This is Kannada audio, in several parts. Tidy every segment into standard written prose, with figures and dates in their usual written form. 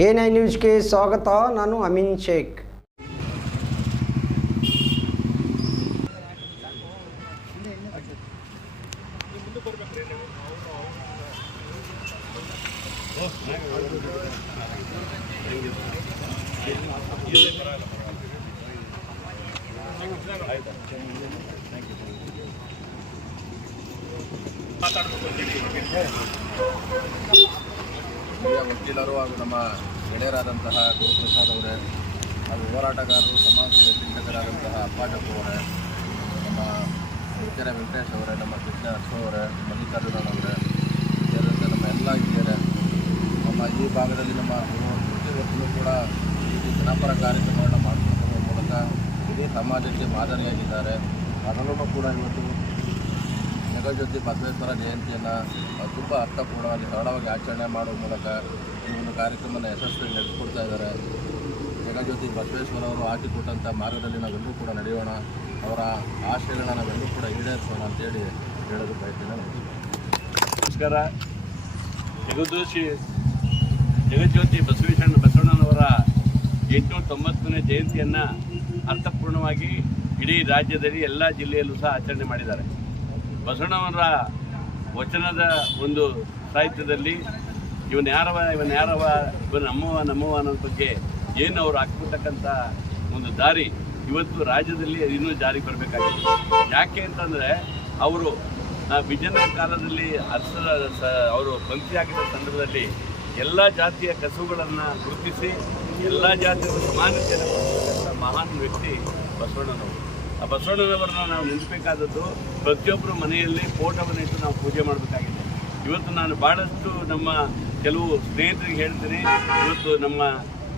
A9 ನ್ಯೂಸ್ಗೆ ಸ್ವಾಗತ. ನಾನು ಅಮೀನ್ ಶೇಖ್. ವಕೀಲರು ಹಾಗೂ ನಮ್ಮ ಗೆಳೆಯರಾದಂತಹ ಗುರುಪ್ರಸಾದ್ ಅವರೇ ಹಾಗೂ ಹೋರಾಟಗಾರರು ಸಮಾಜದ ಚಿಂತಕರಾದಂತಹ ಅಪ್ಪಾಜಪ್ಪ ಅವರೇ, ನಮ್ಮ ಹಿರಿಕೆರೆ ವೆಂಕಟೇಶ್ ಅವರೇ, ನಮ್ಮ ಕೃಷ್ಣ ಅರ್ಸೋ ಅವರೇ, ಮಲ್ಲಿಕಾರ್ಜುನ ಅವರೇ ಸೇರಿದಂತೆ ನಮ್ಮ ಎಲ್ಲ ಹಿರಿಯರೇ, ನಮ್ಮ ಈ ಭಾಗದಲ್ಲಿ ನಮ್ಮ ಪ್ರತಿಯೊಬ್ಬರು ಕೂಡ ಈ ಜನಪರ ಕಾರ್ಯಕ್ರಮಗಳನ್ನು ಮಾಡಿಕೊಳ್ಳುವ ಮೂಲಕ ಇಡೀ ಸಮಾಜಕ್ಕೆ ಮಾದರಿಯಾಗಿದ್ದಾರೆ. ಅದರಲ್ಲೂ ಕೂಡ ಇವತ್ತು ಜಗಜ್ಯೋತಿ ಬಸವೇಶ್ವರ ಜಯಂತಿಯನ್ನು ತುಂಬ ಅರ್ಥಪೂರ್ಣವಾಗಿ ಸರಳವಾಗಿ ಆಚರಣೆ ಮಾಡುವ ಮೂಲಕ ಈ ಒಂದು ಕಾರ್ಯಕ್ರಮವನ್ನು ಯಶಸ್ವಿಯಾಗಿ ನಡೆಸಿಕೊಡ್ತಾ ಇದ್ದಾರೆ. ಜಗಜ್ಯೋತಿ ಬಸವೇಶ್ವರ ಅವರು ಹಾಕಿಕೊಟ್ಟಂಥ ಮಾರ್ಗದಲ್ಲಿ ನಾವೆಲ್ಲರೂ ಕೂಡ ನಡೆಯೋಣ, ಅವರ ಆಶಯಗಳನ್ನ ನಾವೆಲ್ಲರೂ ಕೂಡ ಈಡೇರಿಸೋಣ ಅಂತೇಳಿ ಹೇಳೋದು ಬಯಸ್ತೇನೆ. ನಮಸ್ಕಾರ. ಜಗಜ್ಯೋತಿ ಬಸವಣ್ಣನವರ 890ನೇ ಜಯಂತಿಯನ್ನು ಅರ್ಥಪೂರ್ಣವಾಗಿ ಇಡೀ ರಾಜ್ಯದಲ್ಲಿ ಎಲ್ಲ ಜಿಲ್ಲೆಯಲ್ಲೂ ಸಹ ಆಚರಣೆ ಮಾಡಿದ್ದಾರೆ. ಬಸವಣ್ಣವರ ವಚನದ ಒಂದು ಸಾಹಿತ್ಯದಲ್ಲಿ ಇವನು ಯಾರವ ಇವನು ನಮ್ಮವ ಅನ್ನೋದ್ರ ಬಗ್ಗೆ ಏನು ಅವರು ಹಾಕ್ಬಿಡ್ತಕ್ಕಂಥ ಒಂದು ದಾರಿ ಇವತ್ತು ರಾಜ್ಯದಲ್ಲಿ ಇನ್ನೂ ಜಾರಿಗೆ ಬರಬೇಕಾಗಿದೆ. ಯಾಕೆ ಅಂತಂದರೆ ಅವರು ವಿಜಯನಗರ ಕಾಲದಲ್ಲಿ ಅವರು ಪಂಕ್ತಿ ಹಾಕಿದ ಸಂದರ್ಭದಲ್ಲಿ ಎಲ್ಲ ಜಾತಿಯ ಕಸುಗಳನ್ನು ಗುರುತಿಸಿ ಎಲ್ಲ ಜಾತಿಯ ಸಮಾನತೆಯನ್ನು ಕೊಡ್ತಕ್ಕಂಥ ಮಹಾನ್ ವ್ಯಕ್ತಿ ಬಸವಣ್ಣನವರು. ಆ ಬಸವಣ್ಣನವರನ್ನ ನಾವು ನೆನಪಬೇಕಾದದ್ದು ಪ್ರತಿಯೊಬ್ಬರು ಮನೆಯಲ್ಲಿ ಫೋಟೋವನ್ನು ಇಟ್ಟು ನಾವು ಪೂಜೆ ಮಾಡಬೇಕಾಗಿದೆ. ಇವತ್ತು ನಾನು ಭಾಳಷ್ಟು ನಮ್ಮ ಕೆಲವು ಸ್ನೇಹಿತರಿಗೆ ಹೇಳ್ತೀನಿ, ಇವತ್ತು ನಮ್ಮ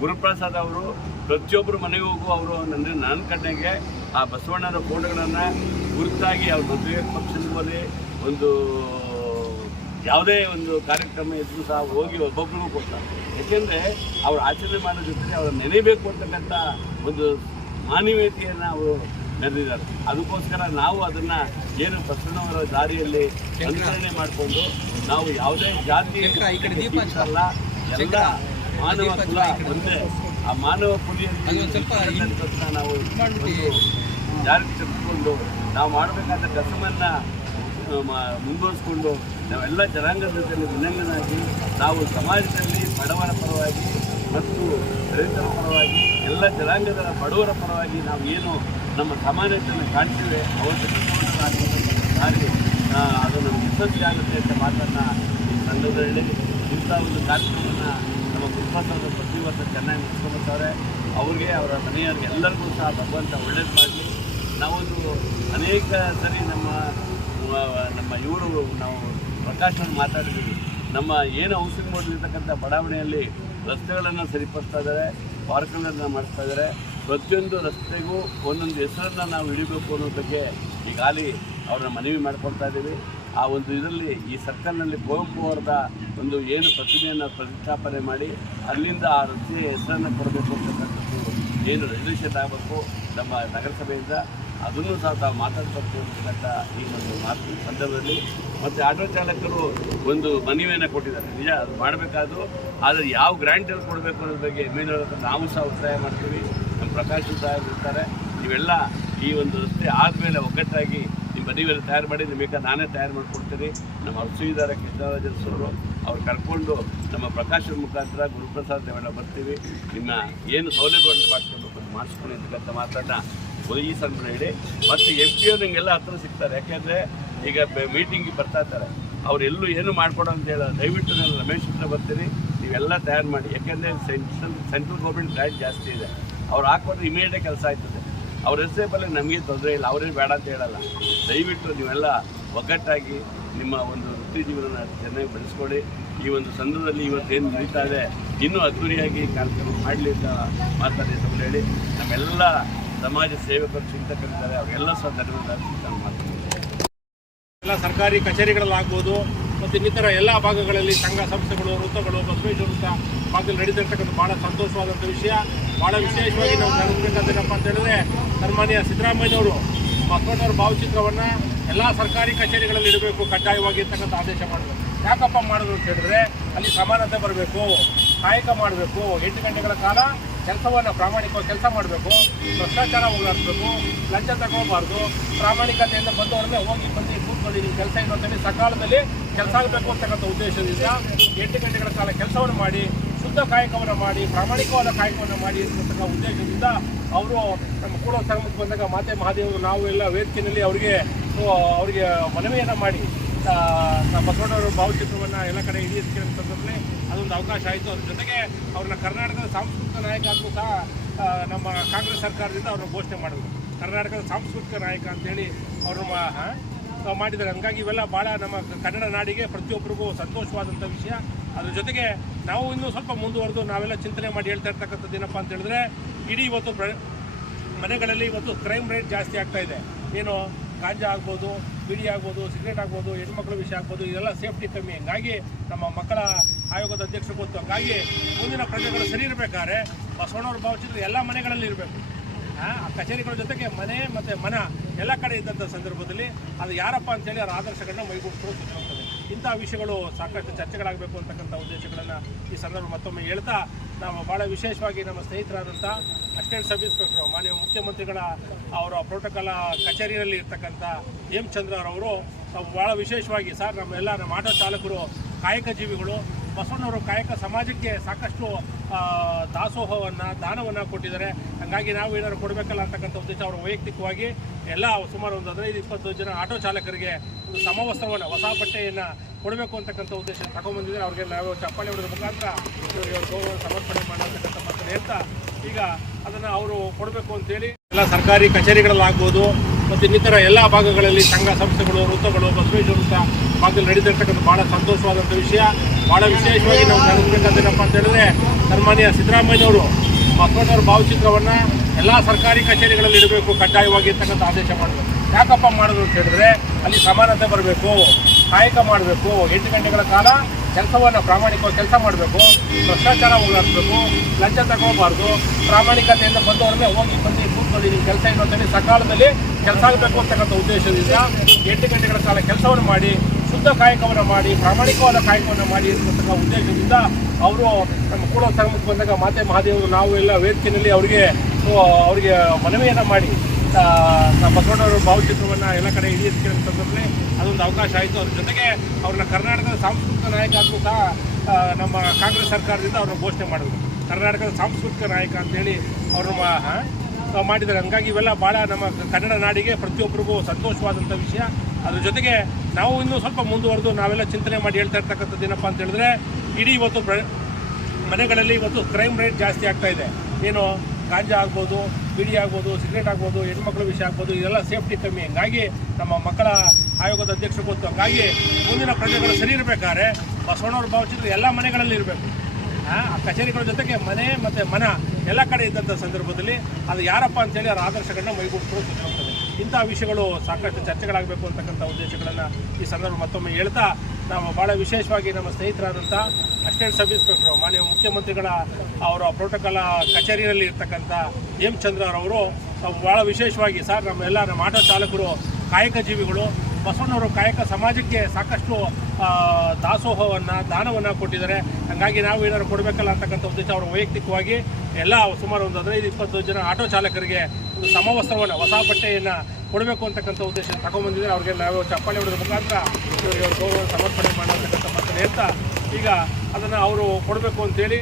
ಗುರುಪ್ರಸಾದ್ ಅವರು ಪ್ರತಿಯೊಬ್ಬರು ಮನೆಗೆ ಹೋಗು ಅವರು ನನ್ನ ಕಣ್ಣಿಗೆ ಆ ಬಸವಣ್ಣನ ಫೋಟೋಗಳನ್ನು ಗುರುತಾಗಿ ಅವ್ರ ಮದುವೆ ಫಂಕ್ಷನ್ಗಳಲ್ಲಿ ಒಂದು ಯಾವುದೇ ಒಂದು ಕಾರ್ಯಕ್ರಮ ಇದ್ರೂ ಸಹ ಹೋಗಿ ಒಬ್ಬೊಬ್ಬರಿಗೂ ಕೊಡ್ತಾರೆ. ಏಕೆಂದರೆ ಅವ್ರು ಆಚರಣೆ ಮಾಡೋ ಜೊತೆಗೆ ಅವ್ರು ನೆನೆಯಬೇಕು ಅಂತಕ್ಕಂಥ ಒಂದು ಮಾನವೀಯತೆಯನ್ನು ಅವರು ನೆರೆದಿದ್ದಾರೆ. ಅದಕ್ಕೋಸ್ಕರ ನಾವು ಅದನ್ನು ಏನು ಬಸವಣ್ಣವರ ದಾರಿಯಲ್ಲಿ ಅನುಸರಣೆ ಮಾಡಿಕೊಂಡು ನಾವು ಯಾವುದೇ ಜಾತಿ ಅಲ್ಲ, ಎಲ್ಲ ಮಾನವ ಕುಲ ಒಂದೇ. ಆ ಮಾನವ ಪುಲಿಯಲ್ಲಿ ನಾವು ಜಾರಿಗೆ ತೆಗೆದುಕೊಂಡು ನಾವು ಮಾಡಬೇಕಾದ ಕೆಲಸವನ್ನು ಮುಂದುವರಿಸ್ಕೊಂಡು ನಾವೆಲ್ಲ ಜನಾಂಗದ ಜೊತೆಯಲ್ಲಿ ವಿನಂಗನಾಗಿ ನಾವು ಸಮಾಜದಲ್ಲಿ ಬಡವರ ಪರವಾಗಿ ಮತ್ತು ರೈತರ ಪರವಾಗಿ ಎಲ್ಲ ಜನಾಂಗದ ಬಡವರ ಪರವಾಗಿ ನಾವು ಏನು ನಮ್ಮ ಸಮಾನತೆಯನ್ನು ಕಾಣ್ತೀವಿ ಅವತ್ತು ದಾರಿ ಅದು ನಮಗೆ ಯಶಸ್ವಿಯಾಗುತ್ತೆ ಅಂತ ಮಾತನ್ನು ಈ ಸಂದರ್ಭದಲ್ಲಿ ಇಂಥ ಒಂದು ಕಾರ್ಯಕ್ರಮವನ್ನು ನಮ್ಮ ಗುರುಪ್ರಸಾದ ಪ್ರತಿ ವರ್ಷ ಚೆನ್ನಾಗಿ ಮುಗಿಸ್ಕೊಂಡ್ಬರ್ತಾರೆ. ಅವ್ರಿಗೆ ಅವರ ಮನೆಯವರಿಗೆ ಎಲ್ಲರಿಗೂ ಸಹ ಭಗವಂತ ಒಳ್ಳೇದು ಮಾಡಲಿ. ನಾವೊಂದು ಅನೇಕ ಸರಿ ನಮ್ಮ ಇವರು ನಾವು ಪ್ರಕಾಶವನ್ನು ಮಾತಾಡಿದ್ದೀವಿ. ನಮ್ಮ ಏನು ಹೌಸಿಂಗ್ ಬೋರ್ಡ್ಲಿರ್ತಕ್ಕಂಥ ಬಡಾವಣೆಯಲ್ಲಿ ರಸ್ತೆಗಳನ್ನು ಸರಿಪಡಿಸ್ತಾ ಇದ್ದಾರೆ, ಪಾರ್ಕ್ಗಳನ್ನು ಮಾಡಿಸ್ತಾ ಇದ್ದಾರೆ. ಪ್ರತಿಯೊಂದು ರಸ್ತೆಗೂ ಒಂದೊಂದು ಹೆಸರನ್ನು ನಾವು ಹಿಡಿಬೇಕು ಅನ್ನೋ ಬಗ್ಗೆ ಈಗಾಗಲೇ ಅವ್ರನ್ನ ಮನವಿ ಮಾಡ್ಕೊಳ್ತಾ ಇದ್ದೀವಿ. ಆ ಒಂದು ಇದರಲ್ಲಿ ಈ ಸರ್ಕಲ್ನಲ್ಲಿ ಕುವೆಂಪು ಅವರದ ಒಂದು ಏನು ಪ್ರತಿಮೆಯನ್ನು ಪ್ರತಿಷ್ಠಾಪನೆ ಮಾಡಿ ಅಲ್ಲಿಂದ ಆ ರಸ್ತೆಯ ಹೆಸರನ್ನು ಕೊಡಬೇಕು ಅಂತಕ್ಕಂಥದ್ದು ಏನು ರೆಸಲ್ಯೂಷನ್ ಆಗಬೇಕು ನಮ್ಮ ನಗರಸಭೆಯಿಂದ, ಅದನ್ನು ಸಹ ತಾವು ಮಾತಾಡಬೇಕು ಅಂತಕ್ಕಂಥ ಈ ಒಂದು ಮಾತು ಸಂದರ್ಭದಲ್ಲಿ. ಮತ್ತು ಆಟೋ ಚಾಲಕರು ಒಂದು ಮನವಿಯನ್ನು ಕೊಟ್ಟಿದ್ದಾರೆ. ನಿಜ ಅದು ಮಾಡಬೇಕಾದ್ರು, ಆದರೆ ಯಾವ ಗ್ರ್ಯಾಂಟಲ್ಲಿ ಕೊಡಬೇಕು ಅನ್ನೋದ್ರ ಬಗ್ಗೆ ಮೇಲಿನ ನಾವು ಸಹ ಒತ್ತಾಯ ಮಾಡ್ತೀವಿ. ನಮ್ಮ ಪ್ರಕಾಶ್ ಇರ್ತಾರೆ, ನೀವೆಲ್ಲ ಈ ಒಂದು ರಸ್ತೆ ಆದಮೇಲೆ ಒಗ್ಗಟ್ಟಾಗಿ ನಿಮ್ಮ ಮನವಿಯನ್ನು ತಯಾರು ಮಾಡಿ, ನಿಮಗೆ ನಾನೇ ತಯಾರು ಮಾಡಿಕೊಡ್ತೀನಿ. ನಮ್ಮ ಅರ್ಸುವಿದ್ದಾರೆ ಕೃಷ್ಣರಾಜರು ಅವ್ರು ಕರ್ಕೊಂಡು ನಮ್ಮ ಪ್ರಕಾಶನ ಮುಖಾಂತರ ಗುರುಪ್ರಸಾದ್ ನಾವೆಲ್ಲ ಬರ್ತೀವಿ. ನಿಮ್ಮ ಏನು ಸೌಲಭ್ಯಗಳನ್ನು ಮಾಡಿಸ್ಕೊಂಡು ಅಂತಕ್ಕಂಥ ಮಾತನ್ನು ಈ ಸಂದರ್ಭ ಹೇಳಿ. ಮತ್ತು MP ಅವರು ನಿಮಗೆಲ್ಲ ಹತ್ರ ಸಿಗ್ತಾರೆ. ಯಾಕೆಂದರೆ ಈಗ ಮೀಟಿಂಗಿಗೆ ಬರ್ತಾ ಇರ್ತಾರೆ, ಅವರೆಲ್ಲೂ ಏನು ಮಾಡಿಕೊಡೋ ಅಂತ ಹೇಳೋ ದಯವಿಟ್ಟು ನಾನು ರಮೇಶ್ ಹತ್ರ ಬರ್ತೀನಿ, ನೀವೆಲ್ಲ ತಯಾರು ಮಾಡಿ. ಯಾಕೆಂದರೆ ಸೆಂಟ್ರಲ್ ಗೌರ್ಮೆಂಟ್ ಗ್ರ್ಯಾಂಟ್ ಜಾಸ್ತಿ ಇದೆ, ಅವ್ರು ಹಾಕ್ಕೊಂಡ್ರೆ ಇಮಿಡಿಯೇಟಾಗಿ ಕೆಲಸ ಆಯ್ತದೆ. ಅವ್ರ ಹೆಸರೇ ಬರಲಿ ನಮಗೆ ತೊಂದರೆ ಇಲ್ಲ, ಅವರೇನು ಬೇಡ ಅಂತ ಹೇಳಲ್ಲ. ದಯವಿಟ್ಟು ನೀವೆಲ್ಲ ಒಗ್ಗಟ್ಟಾಗಿ ನಿಮ್ಮ ಒಂದು ವೃತ್ತಿ ಜೀವನ ಚೆನ್ನಾಗಿ ಬೆಳೆಸ್ಕೊಳ್ಳಿ. ಈ ಒಂದು ಸಂದರ್ಭದಲ್ಲಿ ಇವತ್ತೇನು ನಡೀತಾ ಇದೆ ಇನ್ನೂ ಅದ್ದೂರಿಯಾಗಿ ಕಾರ್ಯಕ್ರಮ ಮಾಡಲಿ ಅಂತ ಮಾತಾಡಿ ಅಂತ ಹೇಳಿ ನಮ್ಮೆಲ್ಲ ಸಮಾಜ ಸೇವಕರು ಚಿಂತಕರಿದ್ದಾರೆ, ಅವರೆಲ್ಲ ಸಹ ಧನ್ಯವಾದ ನಾನು ಮಾಡ್ತೀನಿ. ಎಲ್ಲ ಸರ್ಕಾರಿ ಕಚೇರಿಗಳಲ್ಲಾಗ್ಬೋದು ಮತ್ತು ಇನ್ನಿತರ ಎಲ್ಲ ಭಾಗಗಳಲ್ಲಿ ಸಂಘ ಸಂಸ್ಥೆಗಳು, ವೃತ್ತಗಳು, ಬಸವೇಶ್ವರ ವೃತ್ತ ಭಾಗದಲ್ಲಿ ನಡೀತಿರ್ತಕ್ಕಂಥ ಭಾಳ ಸಂತೋಷವಾದಂಥ ವಿಷಯ. ಭಾಳ ವಿಶೇಷವಾಗಿ ನಾವು ನೆನಪಬೇಕಾದೇನಪ್ಪ ಅಂತ ಹೇಳಿದ್ರೆ, ಸನ್ಮಾನ್ಯ ಸಿದ್ದರಾಮಯ್ಯನವರು ಬಸವಣ್ಣವರ ಭಾವಚಿತ್ರವನ್ನು ಎಲ್ಲ ಸರ್ಕಾರಿ ಕಚೇರಿಗಳಲ್ಲಿ ಇಡಬೇಕು ಕಡ್ಡಾಯವಾಗಿ ಅಂತಕ್ಕಂಥ ಆದೇಶ ಮಾಡಿದ್ರು. ಯಾಕಪ್ಪ ಮಾಡಿದ್ರು ಅಂತ ಹೇಳಿದ್ರೆ, ಅಲ್ಲಿ ಸಮಾನತೆ ಬರಬೇಕು, ಕಾಯಕ ಮಾಡಬೇಕು. 8 ಗಂಟೆಗಳ ಕಾಲ ಕೆಲಸವನ್ನು ಪ್ರಾಮಾಣಿಕವಾಗಿ ಕೆಲಸ ಮಾಡಬೇಕು. ಭ್ರಷ್ಟಾಚಾರ ಹೋಗಲಾಡಿಸಬೇಕು, ಲಂಚ ತಗೋಬಾರ್ದು. ಪ್ರಾಮಾಣಿಕತೆಯಿಂದ ಬಂದವರನ್ನೇ ಹೋಗಿ ಬಂದು ಕೂತ್ಕೊಳ್ಳಿ, ನಿಮ್ಮ ಕೆಲಸ ಏನು ಅಂತೇಳಿ ಸಕಾಲದಲ್ಲಿ ಕೆಲಸ ಆಗಬೇಕು ಅಂತಕ್ಕಂಥ ಉದ್ದೇಶದಿಂದ 8 ಗಂಟೆಗಳ ಕಾಲ ಕೆಲಸವನ್ನು ಮಾಡಿ, ಶುದ್ಧ ಕಾಯಕವನ್ನು ಮಾಡಿ, ಪ್ರಾಮಾಣಿಕವಾದ ಕಾಯಕವನ್ನು ಮಾಡಿ ಅಂತಕ್ಕಂಥ ಉದ್ದೇಶದಿಂದ ಅವರು ನಮ್ಮ ಕೂಡಲ ಸಂಗಮಕ್ಕೆ ಬಂದಾಗ ಮಾತೆ ಮಹಾದೇವರು ನಾವು ಎಲ್ಲ ವೇದಿಕೆಯಲ್ಲಿ ಅವರಿಗೆ ಮನವಿಯನ್ನು ಮಾಡಿ ಬಸವಣ್ಣವರ ಭಾವಚಿತ್ರವನ್ನು ಎಲ್ಲ ಕಡೆ ಹಿಡಿಯೋದಕ್ಕೆ ಸಂದರ್ಭದಲ್ಲಿ ಅದೊಂದು ಅವಕಾಶ ಆಯಿತು. ಅದ್ರ ಜೊತೆಗೆ ಅವ್ರನ್ನ ಕರ್ನಾಟಕದ ಸಾಂಸ್ಕೃತಿಕ ನಾಯಕ ಅಂತೂ ಸಹ ನಮ್ಮ ಕಾಂಗ್ರೆಸ್ ಸರ್ಕಾರದಿಂದ ಅವ್ರನ್ನ ಘೋಷಣೆ ಮಾಡಿದ್ರು. ಕರ್ನಾಟಕದ ಸಾಂಸ್ಕೃತಿಕ ನಾಯಕ ಅಂತೇಳಿ ಅವ್ರನ್ನ ಮಾಡಿದ್ದಾರೆ. ಹಂಗಾಗಿ ಇವೆಲ್ಲ ಭಾಳ ನಮ್ಮ ಕನ್ನಡ ನಾಡಿಗೆ ಪ್ರತಿಯೊಬ್ಬರಿಗೂ ಸಂತೋಷವಾದಂಥ ವಿಷಯ. ಅದ್ರ ಜೊತೆಗೆ ನಾವು ಇನ್ನೂ ಸ್ವಲ್ಪ ಮುಂದುವರೆದು ನಾವೆಲ್ಲ ಚಿಂತನೆ ಮಾಡಿ ಹೇಳ್ತಾ ಇರ್ತಕ್ಕಂಥದ್ದು ಏನಪ್ಪ ಅಂತ ಹೇಳಿದ್ರೆ, ಇಡೀ ಇವತ್ತು ಮನೆಗಳಲ್ಲಿ ಇವತ್ತು ಕ್ರೈಮ್ ರೇಟ್ ಜಾಸ್ತಿ ಆಗ್ತಾ ಇದೆ. ಏನು ಗಾಂಜಾ ಆಗ್ಬೋದು, ಬಿಡಿ ಆಗ್ಬೋದು, ಸಿಗರೇಟ್ ಆಗ್ಬೋದು, ಹೆಣ್ಮಕ್ಳ ವಿಷಯ ಆಗ್ಬೋದು, ಇದೆಲ್ಲ ಸೇಫ್ಟಿ ಕಮ್ಮಿ. ಹಂಗಾಗಿ ನಮ್ಮ ಮಕ್ಕಳ ಆಯೋಗದ ಅಧ್ಯಕ್ಷರು ಗೊತ್ತು. ಹಂಗಾಗಿ ಮುಂದಿನ ಪ್ರಜೆಗಳು ಸರಿ ಇರಬೇಕಾದ್ರೆ ಬಸವಣ್ಣವ್ರ ಭಾವಚಿತ್ರ ಎಲ್ಲ ಮನೆಗಳಲ್ಲಿ ಇರಬೇಕು. ಆ ಕಚೇರಿಗಳ ಜೊತೆಗೆ ಮನೆ ಮತ್ತು ಮನ ಎಲ್ಲ ಕಡೆ ಇದ್ದಂಥ ಸಂದರ್ಭದಲ್ಲಿ ಅದು ಯಾರಪ್ಪ ಅಂತೇಳಿ ಅವರ ಆದರ್ಶಗಳನ್ನ ಮೈಗೂಡಿಸೋದು ಸಿಗ್ತದೆ. ಇಂಥ ವಿಷಯಗಳು ಸಾಕಷ್ಟು ಚರ್ಚೆಗಳಾಗಬೇಕು ಅಂತಕ್ಕಂಥ ಉದ್ದೇಶಗಳನ್ನು ಈ ಸಂದರ್ಭ ಮತ್ತೊಮ್ಮೆ ಹೇಳ್ತಾ, ನಾವು ಭಾಳ ವಿಶೇಷವಾಗಿ ನಮ್ಮ ಸ್ನೇಹಿತರಾದಂಥ ಅಸಿಸ್ಟೆಂಟ್ ಸಬ್ ಇನ್ಸ್ಪೆಕ್ಟರ್ ಮಾನ್ಯ ಮುಖ್ಯಮಂತ್ರಿಗಳ ಅವರ ಪ್ರೋಟೋಕಾಲ್ ಕಚೇರಿಯಲ್ಲಿ ಇರ್ತಕ್ಕಂಥ ಎಂ ಚಂದ್ರರವರು ಭಾಳ ವಿಶೇಷವಾಗಿ, ಸರ್ ನಮ್ಮ ಆಟೋ ಚಾಲಕರು ಕಾಯಕ ಜೀವಿಗಳು, ಬಸವಣ್ಣವರು ಕಾಯಕ ಸಮಾಜಕ್ಕೆ ಸಾಕಷ್ಟು ದಾಸೋಹವನ್ನು ದಾನವನ್ನು ಕೊಟ್ಟಿದ್ದಾರೆ. ಹಾಗಾಗಿ ನಾವು ಏನಾದ್ರು ಕೊಡಬೇಕಲ್ಲ ಅಂತಕ್ಕಂಥ ಉದ್ದೇಶ ಅವರು ವೈಯಕ್ತಿಕವಾಗಿ ಎಲ್ಲ ಸುಮಾರು ಒಂದು 15-20 ಜನ ಆಟೋ ಚಾಲಕರಿಗೆ ಒಂದು ಸಮವಸ್ತ್ರವನ್ನು, ಹೊಸ ಬಟ್ಟೆಯನ್ನು ಕೊಡಬೇಕು ಅಂತಕ್ಕಂಥ ಉದ್ದೇಶ ತಗೊಂಡ್ಬಂದಿದ್ದಾರೆ. ಅವ್ರಿಗೆ ನಾವು ಚಪ್ಪಾಳೆ ಹೊಡೆದ ಮುಖಾಂತರ ಇವರಿಗೆ ಅವ್ರ ಗೌರವ ಸಮರ್ಪಣೆ ಮಾಡತಕ್ಕಂಥ ಮಾತನ್ನು ಹೇಳ್ತಾ, ಈಗ ಅದನ್ನು ಅವರು ಕೊಡಬೇಕು ಅಂತೇಳಿ ಎಲ್ಲ ಸರ್ಕಾರಿ ಕಚೇರಿಗಳಲ್ಲಾಗ್ಬೋದು ಮತ್ತು ಇನ್ನಿತರ ಎಲ್ಲ ಭಾಗಗಳಲ್ಲಿ ಸಂಘ ಸಂಸ್ಥೆಗಳು, ವೃತ್ತಗಳು, ಬಸವೇಶ್ವರ ವೃತ್ತ ಭಾಗದಲ್ಲಿ ನಡೀತಿರ್ತಕ್ಕಂಥ ಭಾಳ ಸಂತೋಷವಾದಂಥ ವಿಷಯ. ಭಾಳ ವಿಶೇಷವಾಗಿ ನಾವು ನೆನಪಬೇಕಂತೇನಪ್ಪ ಅಂತ ಹೇಳಿದ್ರೆ, ಸನ್ಮಾನ್ಯ ಸಿದ್ದರಾಮಯ್ಯನವರು ಬಸವಣ್ಣವ್ರ ಭಾವಚಿತ್ರವನ್ನು ಎಲ್ಲ ಸರ್ಕಾರಿ ಕಚೇರಿಗಳಲ್ಲಿ ಇಡಬೇಕು ಕಡ್ಡಾಯವಾಗಿ ಅಂತಕ್ಕಂಥ ಆದೇಶ ಮಾಡಿದ್ರು. ಯಾಕಪ್ಪ ಮಾಡೋದು ಅಂತ ಹೇಳಿದ್ರೆ, ಅಲ್ಲಿ ಸಮಾನತೆ ಬರಬೇಕು, ಕಾಯಕ ಮಾಡಬೇಕು, 8 ಗಂಟೆಗಳ ಕಾಲ ಕೆಲಸವನ್ನು ಪ್ರಾಮಾಣಿಕವಾಗಿ ಕೆಲಸ ಮಾಡಬೇಕು, ಭ್ರಷ್ಟಾಚಾರ ಹೋಗಲಾಡಿಸಬೇಕು, ಲಂಚ ತಗೋಬಾರ್ದು. ಪ್ರಾಮಾಣಿಕತೆಯಿಂದ ಬಂದವರನ್ನೇ ಹೋಗಿ ಬಂದು ಕೂತ್ಕೊಳ್ಳಿ, ನಿಮ್ಮ ಕೆಲಸ ಏನು ಅಂತೇಳಿ ಸಕಾಲದಲ್ಲಿ ಕೆಲಸ ಆಗಬೇಕು ಅಂತಕ್ಕಂಥ ಉದ್ದೇಶದಿಂದ 8 ಗಂಟೆಗಳ ಕಾಲ ಕೆಲಸವನ್ನು ಮಾಡಿ, ಶುದ್ಧ ಕಾಯಕವನ್ನು ಮಾಡಿ, ಪ್ರಾಮಾಣಿಕವಾದ ಕಾಯಕವನ್ನು ಮಾಡಿ ಅಂತಕ್ಕಂಥ ಉದ್ದೇಶದಿಂದ ಅವರು ನಮ್ಮ ಕೂಡಲ ಸಂಗಮಕ್ಕೆ ಬಂದಾಗ ಮಾತೆ ಮಹಾದೇವರು ನಾವು ಎಲ್ಲ ವೇದಿಕೆಯಲ್ಲಿ ಅವರಿಗೆ ಮನವಿಯನ್ನು ಮಾಡಿ ಬಸವಣ್ಣವರ ಭಾವಚಿತ್ರವನ್ನು ಎಲ್ಲ ಕಡೆ ಹಿಡಿಯೋದಕ್ಕೆ ಸಂದರ್ಭದಲ್ಲಿ ಅದೊಂದು ಅವಕಾಶ ಆಯಿತು. ಅದ್ರ ಜೊತೆಗೆ ಅವ್ರನ್ನ ಕರ್ನಾಟಕದ ಸಾಂಸ್ಕೃತಿಕ ನಾಯಕ ಅಂತೂ ಸಹ ನಮ್ಮ ಕಾಂಗ್ರೆಸ್ ಸರ್ಕಾರದಿಂದ ಅವ್ರನ್ನ ಘೋಷಣೆ ಮಾಡಿದ್ರು. ಕರ್ನಾಟಕದ ಸಾಂಸ್ಕೃತಿಕ ನಾಯಕ ಅಂತೇಳಿ ಅವ್ರನ್ನ ಮಾಡಿದ್ದಾರೆ. ಹಂಗಾಗಿ ಇವೆಲ್ಲ ಭಾಳ ನಮ್ಮ ಕನ್ನಡ ನಾಡಿಗೆ ಪ್ರತಿಯೊಬ್ಬರಿಗೂ ಸಂತೋಷವಾದಂಥ ವಿಷಯ. ಅದ್ರ ಜೊತೆಗೆ ನಾವು ಇನ್ನೂ ಸ್ವಲ್ಪ ಮುಂದುವರೆದು ನಾವೆಲ್ಲ ಚಿಂತನೆ ಮಾಡಿ ಹೇಳ್ತಾ ಇರ್ತಕ್ಕಂಥದ್ದು ಏನಪ್ಪ ಅಂತ ಹೇಳಿದ್ರೆ, ಇಡೀ ಇವತ್ತು ಮನೆಗಳಲ್ಲಿ ಇವತ್ತು ಕ್ರೈಮ್ ರೇಟ್ ಜಾಸ್ತಿ ಆಗ್ತಾ ಇದೆ. ಏನು ಗಾಂಜಾ ಆಗ್ಬೋದು, ಬಿಡಿ ಆಗ್ಬೋದು, ಸಿಗರೇಟ್ ಆಗ್ಬೋದು, ಹೆಣ್ಮಕ್ಳ ವಿಷಯ ಆಗ್ಬೋದು, ಇದೆಲ್ಲ ಸೇಫ್ಟಿ ಕಮ್ಮಿ. ಹಂಗಾಗಿ ನಮ್ಮ ಮಕ್ಕಳ ಆಯೋಗದ ಅಧ್ಯಕ್ಷರು ಗೊತ್ತು. ಹಂಗಾಗಿ ಮುಂದಿನ ಪ್ರಜೆಗಳು ಸರಿ ಇರಬೇಕಾದ್ರೆ ಬಸವಣ್ಣವ್ರ ಭಾವಚಿತ್ರ ಎಲ್ಲ ಮನೆಗಳಲ್ಲಿ ಇರಬೇಕು. ಆ ಕಚೇರಿಗಳ ಜೊತೆಗೆ ಮನೆ ಮತ್ತು ಮನ ಎಲ್ಲ ಕಡೆ ಇದ್ದಂಥ ಸಂದರ್ಭದಲ್ಲಿ ಅದು ಯಾರಪ್ಪ ಅಂತೇಳಿ ಅವರ ಆದರ್ಶಗಳನ್ನ ಮೈಗೂಡಿಸೋದು ಸಿಗ್ತದೆ. ಇಂಥ ವಿಷಯಗಳು ಸಾಕಷ್ಟು ಚರ್ಚೆಗಳಾಗಬೇಕು ಅಂತಕ್ಕಂಥ ಉದ್ದೇಶಗಳನ್ನು ಈ ಸಂದರ್ಭ ಮತ್ತೊಮ್ಮೆ ಹೇಳ್ತಾ, ನಾವು ಭಾಳ ವಿಶೇಷವಾಗಿ ನಮ್ಮ ಸ್ನೇಹಿತರಾದಂಥ ಅಸಿಸ್ಟೆಂಟ್ ಸಬ್ ಇನ್ಸ್ಪೆಕ್ಟರ್ ಮಾನ್ಯ ಮುಖ್ಯಮಂತ್ರಿಗಳ ಅವರ ಪ್ರೋಟೋಕಾಲ್ ಕಚೇರಿಯಲ್ಲಿ ಇರ್ತಕ್ಕಂಥ ಎಂ ಚಂದ್ರರವರು ಭಾಳ ವಿಶೇಷವಾಗಿ, ಸರ್ ನಮ್ಮ ಆಟೋ ಚಾಲಕರು ಕಾಯಕ ಜೀವಿಗಳು, ಬಸವಣ್ಣವರು ಕಾಯಕ ಸಮಾಜಕ್ಕೆ ಸಾಕಷ್ಟು ದಾಸೋಹವನ್ನು ದಾನವನ್ನು ಕೊಟ್ಟಿದ್ದಾರೆ. ಹಾಗಾಗಿ ನಾವು ಏನಾದ್ರು ಕೊಡಬೇಕಲ್ಲ ಅಂತಕ್ಕಂಥ ಉದ್ದೇಶ ಅವರು ವೈಯಕ್ತಿಕವಾಗಿ ಎಲ್ಲ ಸುಮಾರು ಒಂದು 15-20 ಜನ ಆಟೋ ಚಾಲಕರಿಗೆ ಒಂದು ಸಮವಸ್ತ್ರವನ್ನು, ಹೊಸ ಬಟ್ಟೆಯನ್ನು ಕೊಡಬೇಕು ಅಂತಕ್ಕಂಥ ಉದ್ದೇಶ ತಗೊಂಡ್ಬಂದಿದ್ದಾರೆ. ಅವ್ರಿಗೆ ನಾವು ಚಪ್ಪಾಳೆ ಹೊಡೆದ ಮುಖಾಂತರ ಇವರಿಗೆ ಅವ್ರ ಗೌರವ ಸಮರ್ಪಣೆ ಮಾಡತಕ್ಕಂಥ ಮಾತನ್ನು ಹೇಳ್ತಾ, ಈಗ ಅದನ್ನು ಅವರು ಕೊಡಬೇಕು ಅಂತೇಳಿ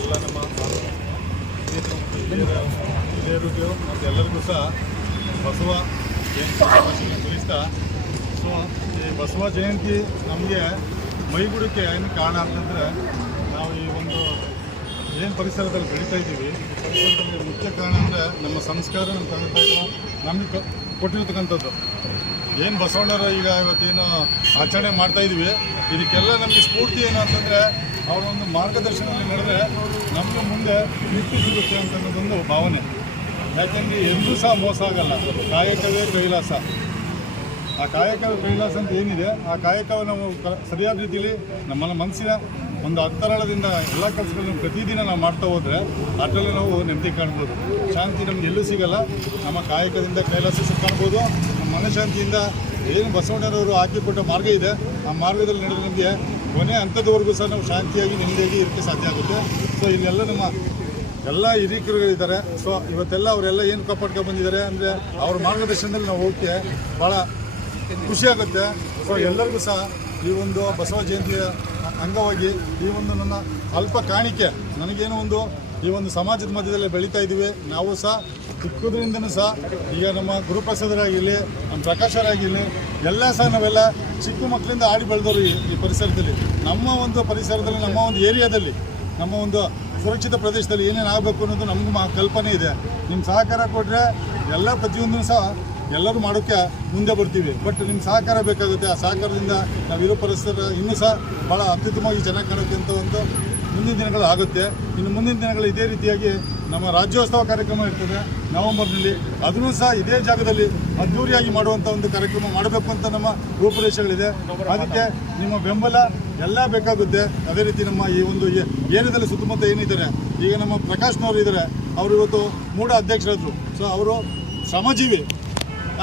ಎಲ್ಲ ನಮ್ಮ ಹಿರಿಯರಿಗೂ ಮತ್ತು ಎಲ್ಲರಿಗೂ ಸಹ ಬಸವ ಜಯಂತಿ ತಿಳಿಸ್ತಾ, ಸೊ ಈ ಬಸವ ಜಯಂತಿ ನಮಗೆ ಮೈಗೂಡಕ್ಕೆ ಏನು ಕಾರಣ ಅಂತಂದರೆ, ನಾವು ಈ ಒಂದು ಏನು ಪರಿಸರದಲ್ಲಿ ಬೆಳೀತಾ ಇದ್ದೀವಿ, ಪರಿಸರದಲ್ಲಿ ಮುಖ್ಯ ಕಾರಣ ಅಂದರೆ ನಮ್ಮ ಸಂಸ್ಕಾರ, ನಮ್ಮ ತಂದೆ ತಾಯಿಗಳು ನಮಗೆ ಕೊಟ್ಟಿರ್ತಕ್ಕಂಥದ್ದು. ಏನು ಬಸವಣ್ಣರ ಈಗ ಇವತ್ತೇನು ಆಚರಣೆ ಮಾಡ್ತಾಯಿದ್ವಿ, ಇದಕ್ಕೆಲ್ಲ ನಮಗೆ ಸ್ಫೂರ್ತಿ ಏನು ಅಂತಂದರೆ, ಅವರ ಒಂದು ಮಾರ್ಗದರ್ಶನದಲ್ಲಿ ನಡೆದರೆ ನಮಗೆ ಮುಂದೆ ಕೀರ್ತಿ ಸಿಗುತ್ತೆ ಅಂತನ್ನೋದೊಂದು ಭಾವನೆ. ಯಾಕೆಂದರೆ ಎಂದೂ ಸಹ ಮೋಸ ಆಗಲ್ಲ. ಕಾಯಕವೇ ಕೈಲಾಸ. ಆ ಕಾಯಕವೇ ಕೈಲಾಸ ಅಂತ ಏನಿದೆ, ಆ ಕಾಯಕವನ್ನು ನಾವು ಸರಿಯಾದ ರೀತಿಯಲ್ಲಿ ನಮ್ಮ ಮನಸ್ಸಿನ ಒಂದು ಅಂತರಾಳದಿಂದ ಎಲ್ಲ ಕೆಲಸಗಳನ್ನು ಪ್ರತಿದಿನ ನಾವು ಮಾಡ್ತಾ ಹೋದರೆ ಅದರಲ್ಲಿ ನಾವು ನೆಮ್ಮದಿ ಕಾಣ್ಬೋದು. ಶಾಂತಿ ನಮ್ಗೆ ಎಲ್ಲೂ ಸಿಗಲ್ಲ. ನಮ್ಮ ಕಾಯಕದಿಂದ ಕೈಲಾಸ ಕಾಣ್ಬೋದು. ನಮ್ಮ ಮನಃಶಾಂತಿಯಿಂದ ಏನು ಬಸವಣ್ಣನವರು ಹಾಕಿಕೊಟ್ಟ ಮಾರ್ಗ ಇದೆ, ಆ ಮಾರ್ಗದಲ್ಲಿ ನಡೆದು ನಮಗೆ ಕೊನೆ ಹಂತದವರೆಗೂ ಸಹ ನಾವು ಶಾಂತಿಯಾಗಿ ನೆಮ್ಮದಿಯಾಗಿ ಇರೋಕ್ಕೆ ಸಾಧ್ಯ ಆಗುತ್ತೆ. ಸೊ ಇಲ್ಲೆಲ್ಲ ನಮ್ಮ ಎಲ್ಲ ಹಿರಿಕರುಗಳಿದ್ದಾರೆ. ಸೊ ಇವತ್ತೆಲ್ಲ ಅವರೆಲ್ಲ ಏನು ಕಾಪಾಡ್ಕೊಂಡು ಬಂದಿದ್ದಾರೆ ಅಂದರೆ ಅವ್ರ ಮಾರ್ಗದರ್ಶನದಲ್ಲಿ ನಾವು ಹೋಗೋಕ್ಕೆ ಭಾಳ ಖುಷಿಯಾಗುತ್ತೆ. ಸೊ ಎಲ್ಲರಿಗೂ ಸಹ ಈ ಒಂದು ಬಸವ ಜಯಂತಿಯ ಅಂಗವಾಗಿ ಈ ಒಂದು ನನ್ನ ಅಲ್ಪ ಕಾಣಿಕೆ ನನಗೇನೋ ಒಂದು ಈ ಒಂದು ಸಮಾಜದ ಮಧ್ಯದಲ್ಲಿ ಬೆಳೀತಾ ಇದ್ದೀವಿ. ನಾವು ಸಹ ಚಿಕ್ಕದ್ರಿಂದನೂ ಸಹ ಈಗ ನಮ್ಮ ಗುರುಪ್ರಸಾದರಾಗಿರಲಿ, ನಮ್ಮ ಪ್ರಕಾಶರಾಗಿರಲಿ ಎಲ್ಲ ಸಹ ನಾವೆಲ್ಲ ಚಿಕ್ಕ ಮಕ್ಕಳಿಂದ ಆಡಿ ಬೆಳೆದವರು ಈ ಪರಿಸರದಲ್ಲಿ. ನಮ್ಮ ಒಂದು ಪರಿಸರದಲ್ಲಿ, ನಮ್ಮ ಒಂದು ಏರಿಯಾದಲ್ಲಿ, ನಮ್ಮ ಒಂದು ಸುರಕ್ಷಿತ ಪ್ರದೇಶದಲ್ಲಿ ಏನೇನು ಆಗಬೇಕು ಅನ್ನೋದು ನಮಗೂ ಕಲ್ಪನೆ ಇದೆ. ನಿಮ್ಮ ಸಹಕಾರ ಕೊಟ್ಟರೆ ಎಲ್ಲ ಪ್ರತಿಯೊಂದೂ ಸಹ ಎಲ್ಲರೂ ಮಾಡೋಕ್ಕೆ ಮುಂದೆ ಬರ್ತೀವಿ. ಬಟ್ ನಿಮ್ಮ ಸಹಕಾರ ಬೇಕಾಗುತ್ತೆ. ಆ ಸಹಕಾರದಿಂದ ನಾವಿರೋ ಪರಿಸರ ಇನ್ನೂ ಸಹ ಭಾಳ ಅತ್ಯುತ್ತಮವಾಗಿ ಚೆನ್ನಾಗಿ ಕಾಣುತ್ತೆ ಅಂತ ಒಂದು ಮುಂದಿನ ದಿನಗಳು ಆಗುತ್ತೆ. ಇನ್ನು ಮುಂದಿನ ದಿನಗಳು ಇದೇ ರೀತಿಯಾಗಿ ನಮ್ಮ ರಾಜ್ಯೋತ್ಸವ ಕಾರ್ಯಕ್ರಮ ಇರ್ತದೆ ನವೆಂಬರ್ನಲ್ಲಿ. ಅದನ್ನು ಸಹ ಇದೇ ಜಾಗದಲ್ಲಿ ಅದ್ದೂರಿಯಾಗಿ ಮಾಡುವಂಥ ಒಂದು ಕಾರ್ಯಕ್ರಮ ಮಾಡಬೇಕು ಅಂತ ನಮ್ಮ ರೂಪುರೇಷೆಗಳಿದೆ. ಅದಕ್ಕೆ ನಿಮ್ಮ ಬೆಂಬಲ ಎಲ್ಲ ಬೇಕಾಗುತ್ತೆ. ಅದೇ ರೀತಿ ನಮ್ಮ ಈ ಒಂದು ಏರಿಯಾದಲ್ಲಿ ಸುತ್ತಮುತ್ತ ಏನಿದ್ದಾರೆ, ಈಗ ನಮ್ಮ ಪ್ರಕಾಶ್ನವರು ಇದ್ದಾರೆ, ಅವರು ಇವತ್ತು ಮೂಡ ಅಧ್ಯಕ್ಷರಾದರು. ಸೊ ಅವರು ಶ್ರಮಜೀವಿ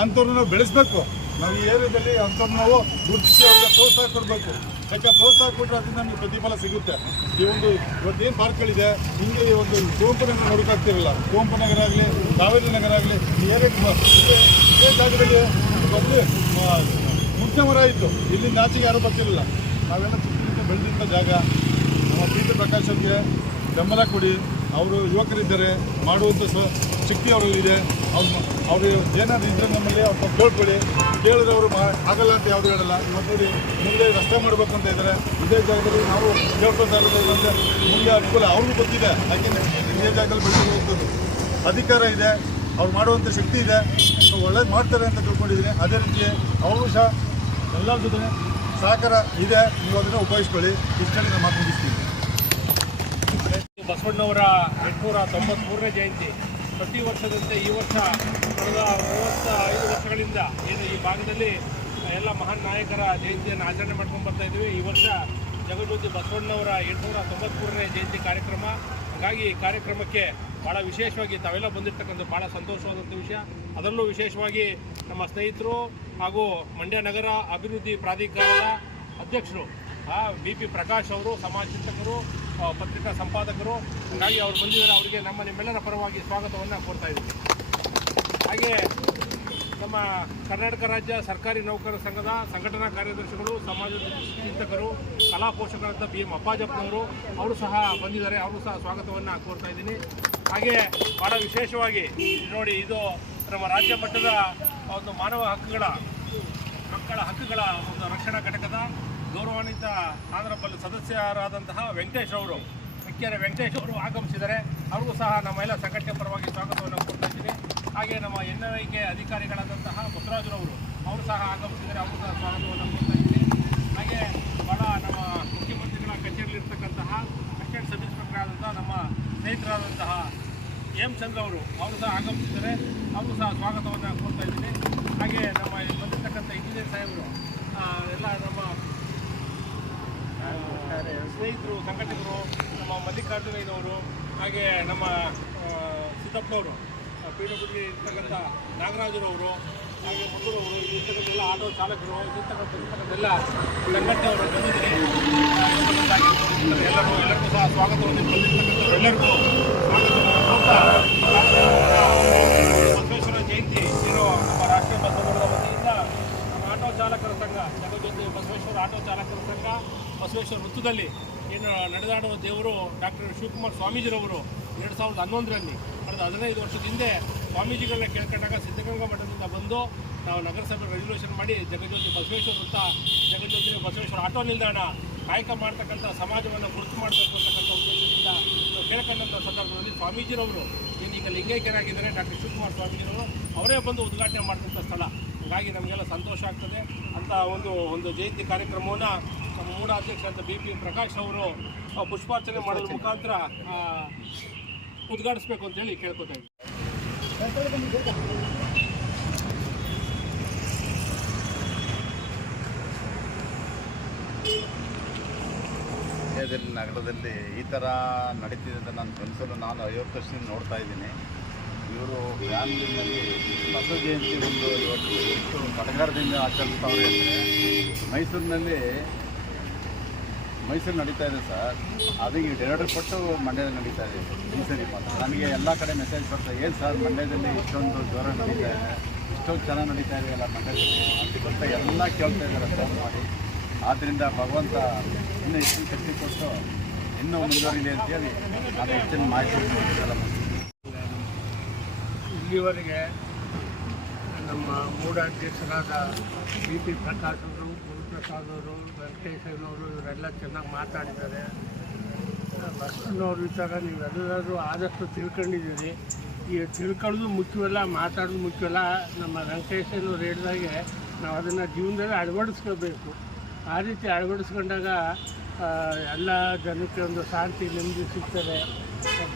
ಅಂಥವ್ರನ್ನ ನಾವು ಬೆಳೆಸಬೇಕು. ನಾವು ಈ ಏರಿಯಾದಲ್ಲಿ ಅಂಥವ್ರನ್ನ ನಾವು ಗುರುತಿಸಿ ಅವ್ರಿಗೆ ಪ್ರೋತ್ಸಾಹ ಕೊಡಬೇಕು. ಯಾಕೆ ಪ್ರೋತ್ಸಾಹ ಕೊಟ್ಟರೆ ಅದರಿಂದ ನಮಗೆ ಪ್ರತಿಫಲ ಸಿಗುತ್ತೆ. ಈ ಒಂದು ಇವತ್ತೇನು ಪಾರ್ಕ್ಗಳಿದೆ, ಹಿಂಗೆ ಈ ಒಂದು ಕುವೆಂಪು ನಗರ ನೋಡೋಕ್ಕಾಗ್ತಿರಲ್ಲ. ಕುವೆಂಪು ನಗರ ಆಗಲಿ, ಕಾವೇರಿ ನಗರ ಆಗಲಿ, ಈ ಏರಿಯಾಕ್ಕೆ ಇದೇ ಜಾಗದಲ್ಲಿ ಬಂದು ಮುಖ್ಯ ಮರ ಇತ್ತು. ಇಲ್ಲಿಂದ ಆಚೆಗೆ ಯಾರೂ ಬರ್ತಿರಲಿಲ್ಲ. ನಾವೆಲ್ಲ ಚಿಕ್ಕ ಬೆಳೆದಂಥ ಜಾಗ. ನಮ್ಮ ಪ್ರೀತಿ ಪ್ರಕಾಶ್ ಅವ್ರಿಗೆ ಬೆಂಬಲ ಕೊಡಿ. ಅವರು ಯುವಕರಿದ್ದಾರೆ, ಮಾಡುವಂಥ ಶಕ್ತಿ ಅವರಲ್ಲಿದೆ. ಅವರು ಏನಾದ್ರು ಇದ್ದರೆ ನಮ್ಮಲ್ಲಿ ಅವ್ರು ಕೇಳ್ಕೊಳ್ಳಿ. ಕೇಳಿದ್ರೆ ಅವರು ಆಗಲ್ಲ ಅಂತ ಯಾವುದು ಹೇಳಲ್ಲ. ಇವತ್ತು ನೋಡಿ ಮುಂದೆ ರಸ್ತೆ ಮಾಡಬೇಕು ಅಂತ ಇದ್ದಾರೆ. ಇದೇ ಜಾಗದಲ್ಲಿ ನಾವು ಕೇಳ್ಕೊತಾ ಇರೋದಂದರೆ ಮುಂದೆ ಅನುಕೂಲ ಅವ್ರಿಗೂ ಗೊತ್ತಿದೆ. ಯಾಕೆಂದರೆ ಇದೇ ಜಾಗದಲ್ಲಿ ಬೆಳೆಸುವಂಥದ್ದು ಅಧಿಕಾರ ಇದೆ, ಅವ್ರು ಮಾಡುವಂಥ ಶಕ್ತಿ ಇದೆ. ಸೊ ಒಳ್ಳೇದು ಮಾಡ್ತಾರೆ ಅಂತ ತಿಳ್ಕೊಂಡಿದ್ದೀನಿ. ಅದೇ ರೀತಿ ಅವರು ಸಹ ಎಲ್ಲರ ಜೊತೆ ಸಹಕಾರ ಇದೆ. ನೀವು ಅದನ್ನು ಉಪಯೋಗಿಸ್ಕೊಳ್ಳಿ. ಇಷ್ಟೇ ನಾನು ಮಾತು ಮುಗಿಸ್ತೀನಿ. ಬಸವಣ್ಣವರ 893ನೇ ಜಯಂತಿ ಪ್ರತಿ ವರ್ಷದಂತೆ ಈ ವರ್ಷ ಕಳೆದ 35 ವರ್ಷಗಳಿಂದ ಏನು ಈ ಭಾಗದಲ್ಲಿ ಎಲ್ಲ ಮಹಾನ್ ನಾಯಕರ ಜಯಂತಿಯನ್ನು ಆಚರಣೆ ಮಾಡ್ಕೊಂಡು ಬರ್ತಾ ಇದ್ದೀವಿ. ಈ ವರ್ಷ ಜಗಜ್ಯೋತಿ ಬಸವಣ್ಣವರ 893ನೇ ಜಯಂತಿ ಕಾರ್ಯಕ್ರಮ. ಹಾಗಾಗಿ ಈ ಕಾರ್ಯಕ್ರಮಕ್ಕೆ ಭಾಳ ವಿಶೇಷವಾಗಿ ತಾವೆಲ್ಲ ಬಂದಿರತಕ್ಕಂಥ ಭಾಳ ಸಂತೋಷವಾದಂಥ ವಿಷಯ. ಅದರಲ್ಲೂ ವಿಶೇಷವಾಗಿ ನಮ್ಮ ಸ್ನೇಹಿತರು ಹಾಗೂ ಮಂಡ್ಯ ನಗರ ಅಭಿವೃದ್ಧಿ ಪ್ರಾಧಿಕಾರದ ಅಧ್ಯಕ್ಷರು BP ಪ್ರಕಾಶ್ ಅವರು, ಸಮಾಜ ಚಿಂತಕರು, ಪತ್ರಿಕಾ ಸಂಪಾದಕರು. ಹಾಗಾಗಿ ಅವರು ಬಂದಿದ್ದಾರೆ. ಅವರಿಗೆ ನಿಮ್ಮೆಲ್ಲರ ಪರವಾಗಿ ಸ್ವಾಗತವನ್ನು ಕೋರ್ತಾ ಇದ್ದೀವಿ. ಹಾಗೆ ನಮ್ಮ ಕರ್ನಾಟಕ ರಾಜ್ಯ ಸರ್ಕಾರಿ ನೌಕರರ ಸಂಘದ ಸಂಘಟನಾ ಕಾರ್ಯದರ್ಶಿಗಳು, ಸಮಾಜ ಚಿಂತಕರು, ಕಲಾ ಪೋಷಕರಾದ BM ಅಪ್ಪಾಜಪ್ಪನವರು ಅವರು ಸಹ ಬಂದಿದ್ದಾರೆ. ಅವರು ಸಹ ಸ್ವಾಗತವನ್ನು ಕೋರ್ತಾ ಇದ್ದೀನಿ. ಹಾಗೆ ಭಾಳ ವಿಶೇಷವಾಗಿ ನೋಡಿ, ಇದು ನಮ್ಮ ರಾಜ್ಯ ಮಟ್ಟದ ಒಂದು ಮಾನವ ಮಕ್ಕಳ ಹಕ್ಕುಗಳ ಒಂದು ರಕ್ಷಣಾ ಘಟಕದ ಗೌರವಾನ್ವಿತ ಆನರಬಲ್ ಸದಸ್ಯರಾದಂತಹ ವೆಂಕಟೇಶ್ ಅವರು ಆಗಮಿಸಿದ್ದಾರೆ. ಅವ್ರಿಗೂ ಸಹ ನಮ್ಮ ಎಲ್ಲ ಸಂಘಟನೆ ಪರವಾಗಿ ಸ್ವಾಗತವನ್ನು ಕೊಡ್ತಾ ಇದ್ದೀನಿ. ಹಾಗೆ ನಮ್ಮ NIK ಅಧಿಕಾರಿಗಳಾದಂತಹ ಮುತ್ತರಾಜರವರು ಅವರು ಸಹ ಆಗಮಿಸಿದ್ದಾರೆ. ಅವರು ಸಹ ಸ್ವಾಗತವನ್ನು ಕೊಡ್ತಾ ಇದ್ದೀನಿ. ಹಾಗೆ ಭಾಳ ನಮ್ಮ ಮುಖ್ಯಮಂತ್ರಿಗಳ ಕಚೇರಿಯಲ್ಲಿರ್ತಕ್ಕಂತಹ ಅಸಿಸ್ಟೆಂಟ್ ಸಬ್ ಇನ್ಸ್ಪೆಕ್ಟರ್ ಆದಂತಹ ನಮ್ಮ ಸ್ನೇಹಿತರಾದಂತಹ M ಚಂದ್ರ ಅವರು ಸಹ ಆಗಮಿಸಿದ್ದಾರೆ. ಅವರು ಸಹ ಸ್ವಾಗತವನ್ನು ಕೊಡ್ತಾ ಇದ್ದೀನಿ. ಹಾಗೆ ನಮ್ಮ ಬಂದಿರತಕ್ಕಂಥ ಇಂಜಿನಿಯರ್ ಸಾಹೇಬರು ಎಲ್ಲ ನಮ್ಮ ಸ್ನೇಹಿತರು, ಸಂಘಟಕರು, ನಮ್ಮ ಮಲ್ಲಿಕಾರ್ಜುನಯ್ಯನವರು, ಹಾಗೆ ನಮ್ಮ ಸಿದ್ದಪ್ಪನವರು, PWD ಇರ್ತಕ್ಕಂಥ ನಾಗರಾಜರವರು, ಹಾಗೆ ಮುತ್ತೂರವರು, ಇರ್ತಕ್ಕಂಥ ಆಟೋ ಚಾಲಕರು, ಇರ್ತಕ್ಕಂಥೆಲ್ಲ ಸಂಘಟನೆಯವರು ಬಂದಿದ್ದಾರೆ. ಎಲ್ಲರಿಗೂ ಸಹ ಸ್ವಾಗತವನ್ನು ಬಂದಿರ್ತಕ್ಕಂಥವ್ರು ಎಲ್ಲರಿಗೂ ಬಸವೇಶ್ವರ ಜಯಂತಿ ಇರೋ ನಮ್ಮ ರಾಷ್ಟ್ರೀಯ ಬಸವಣ್ಣನ ವತಿಯಿಂದ ನಮ್ಮ ಆಟೋ ಚಾಲಕರ ಸಂಘ, ಜಗಜ್ಯೋತಿ ಬಸವೇಶ್ವರ ಆಟೋ ಚಾಲಕರ ಸಂಘ, ಬಸವೇಶ್ವರ ವೃತ್ತದಲ್ಲಿ ಏನು ನಡೆದಾಡುವ ದೇವರು ಡಾಕ್ಟರ್ ಶಿವಕುಮಾರ ಸ್ವಾಮೀಜಿರವರು 2011ರಲ್ಲಿ ಕಳೆದ 15 ವರ್ಷದ ಹಿಂದೆ ಸ್ವಾಮೀಜಿಗಳನ್ನ ಕೇಳ್ಕೊಂಡಾಗ ಸಿದ್ಧಗಂಗಾ ಮಠದಿಂದ ಬಂದು ನಾವು ನಗರಸಭೆ ರೆಸಲ್ಯೂಷನ್ ಮಾಡಿ ಜಗಜ್ಯೋತಿ ಬಸವೇಶ್ವರ ವೃತ್ತ, ಜಗಜ್ಯೋತಿ ಬಸವೇಶ್ವರ ಆಟೋ ನಿಲ್ದಾಣ ಕಾಯಕ ಮಾಡ್ತಕ್ಕಂಥ ಸಮಾಜವನ್ನು ಗುರುತು ಮಾಡಬೇಕು ಅಂತಕ್ಕಂಥ ಉದ್ದೇಶದಿಂದ ಕೇಳ್ಕೊಂಡಂಥ ಸಂದರ್ಭದಲ್ಲಿ ಸ್ವಾಮೀಜಿರವರು ಏನೀಗ ಲಿಂಗೈಕ್ಯರಾಗಿದ್ದಾರೆ ಡಾಕ್ಟರ್ ಶಿವಕುಮಾರ ಸ್ವಾಮೀಜಿರವರು ಅವರೇ ಬಂದು ಉದ್ಘಾಟನೆ ಮಾಡಿದಂಥ ಸ್ಥಳ. ಹಾಗಾಗಿ ನಮಗೆಲ್ಲ ಸಂತೋಷ ಆಗ್ತದೆ. ಅಂತ ಒಂದು ಜಯಂತಿ ಕಾರ್ಯಕ್ರಮವನ್ನು ನಮ್ಮ ಮೂಡ ಅಧ್ಯಕ್ಷರಾದ BP ಪ್ರಕಾಶ್ ಅವರು ಪುಷ್ಪಾರ್ಚನೆ ಮಾಡೋದ್ರ ಮುಖಾಂತರ ಉದ್ಘಾಟಿಸಬೇಕು ಅಂತೇಳಿ ಕೇಳ್ಕೊತಾ ಇದ್ದೀವಿ. ನಗರದಲ್ಲಿ ಈ ಥರ ನಡೀತಿದೆ ಅಂತ ನಾನು ಕನಸಲು 50 ವರ್ಷದಿಂದ ನೋಡ್ತಾ ಇದ್ದೀನಿ. ಇವರು ಫ್ಯಾಮಿಲಿನಲ್ಲಿ ಬಸವ ಜಯಂತಿ ಒಂದು ಇವತ್ತು ಎಷ್ಟು ಸಡಗರದಿಂದ ಆಚರಿಸ್ತಾವ್ರೆ ಅಂದರೆ, ಮೈಸೂರಿನಲ್ಲಿ ಮೈಸೂರು ನಡೀತಾ ಇದೆ ಸರ್, ಅದಕ್ಕೆ 2 ಪಟ್ಟು ಮಂಡ್ಯದಲ್ಲಿ ನಡೀತಾ ಇದೆ ಈ ಸರಿ ಮಾತ್ರ. ನನಗೆ ಎಲ್ಲ ಕಡೆ ಮೆಸೇಜ್ ಬರ್ತಾರೆ, ಏನು ಸರ್ ಮಂಡ್ಯದಲ್ಲಿ ಇಷ್ಟೊಂದು ಜೋರ ನಡೀತಾ ಇದೆ, ಇಷ್ಟೊಂದು ಚೆನ್ನಾಗಿ ನಡೀತಾ ಇದೆಯಲ್ಲ ಮಂಡ್ಯದಲ್ಲಿ ಅಂತ ಎಲ್ಲ ಕೇಳ್ತಾ ಇದ್ದಾರೆ ಫೋನ್ ಮಾಡಿ. ಆದ್ದರಿಂದ ಭಗವಂತ ಇನ್ನೂ ಹೆಚ್ಚಿನ ಶಕ್ತಿ ಕೊಟ್ಟು ಇನ್ನೂ ಮುಂದುವರಿಲಿ ಅಂತೇಳಿ ನಾನು ಹೆಚ್ಚಿನ ಮಾಹಿತಿ ಕೊಡ್ತಿದ್ದಲ್ಲ. ಇಲ್ಲಿವರೆಗೆ ನಮ್ಮ ಮೂಢಾಧ್ಯಕ್ಷರಾದ ಬಿ ಪಿ ಪ್ರಕಾಶ್ ಅವರು, ಗುರುಪ್ರಸಾದ್ ಅವರು, ವೆಂಕಟೇಶನವರು ಇವರೆಲ್ಲ ಚೆನ್ನಾಗಿ ಮಾತಾಡಿದ್ದಾರೆ. ಬಸವಣ್ಣವ್ರ ವಿಚಾರ ನೀವೆಲ್ಲರೂ ಆದಷ್ಟು ತಿಳ್ಕೊಂಡಿದ್ದೀರಿ. ಈ ತಿಳ್ಕೊಳ್ಳೋದು ಮುಖ್ಯವಲ್ಲ, ಮಾತಾಡೋದು ಮುಖ್ಯವಲ್ಲ. ನಮ್ಮ ವೆಂಕಟೇಶನವ್ರು ಹೇಳಿದಾಗೆ ನಾವು ಅದನ್ನು ಜೀವನದಲ್ಲಿ ಅಳವಡಿಸ್ಕೋಬೇಕು. ಆ ರೀತಿ ಅಳವಡಿಸ್ಕೊಂಡಾಗ ಎಲ್ಲ ಜನಕ್ಕೆ ಒಂದು ಶಾಂತಿ ನೆಮ್ಮದಿ ಸಿಗ್ತದೆ,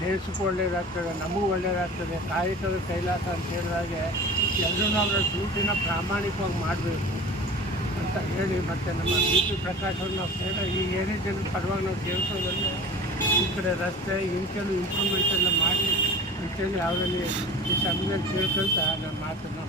ದೇಶಕ್ಕೂ ಒಳ್ಳೆಯದಾಗ್ತದೆ, ನಮಗೂ ಒಳ್ಳೆಯದಾಗ್ತದೆ. ಕಾಯಕವೇ ಕೈಲಾಸ ಅಂತ ಹೇಳಿದಾಗೆ ಎಲ್ಲರೂ ನಾವು ಡ್ಯೂಟಿನ ಪ್ರಾಮಾಣಿಕವಾಗಿ ಮಾಡಬೇಕು ಅಂತ ಹೇಳಿ, ಮತ್ತು ನಮ್ಮ ಬಿ ಪಿ ಪ್ರಕಾಶ್ ಅವರು ನಾವು ಈ ಏರಿಯಾ ಜನರ ಪರವಾಗಿ ನಾವು ಕೇಳ್ಕೊಂಡ್ಬಂದರೆ ಈ ಕಡೆ ರಸ್ತೆ ಇಂಕೆಲ್ಲೂ ಇಂಪ್ರೂವ್ಮೆಂಟನ್ನು ಮಾಡಿ ಅಂತೇಳಿ ಅವರಲ್ಲಿ ಈ ಸಮಯದಲ್ಲಿ ಕೇಳ್ಕೊಳ್ತಾ ನನ್ನ ಮಾತನ್ನು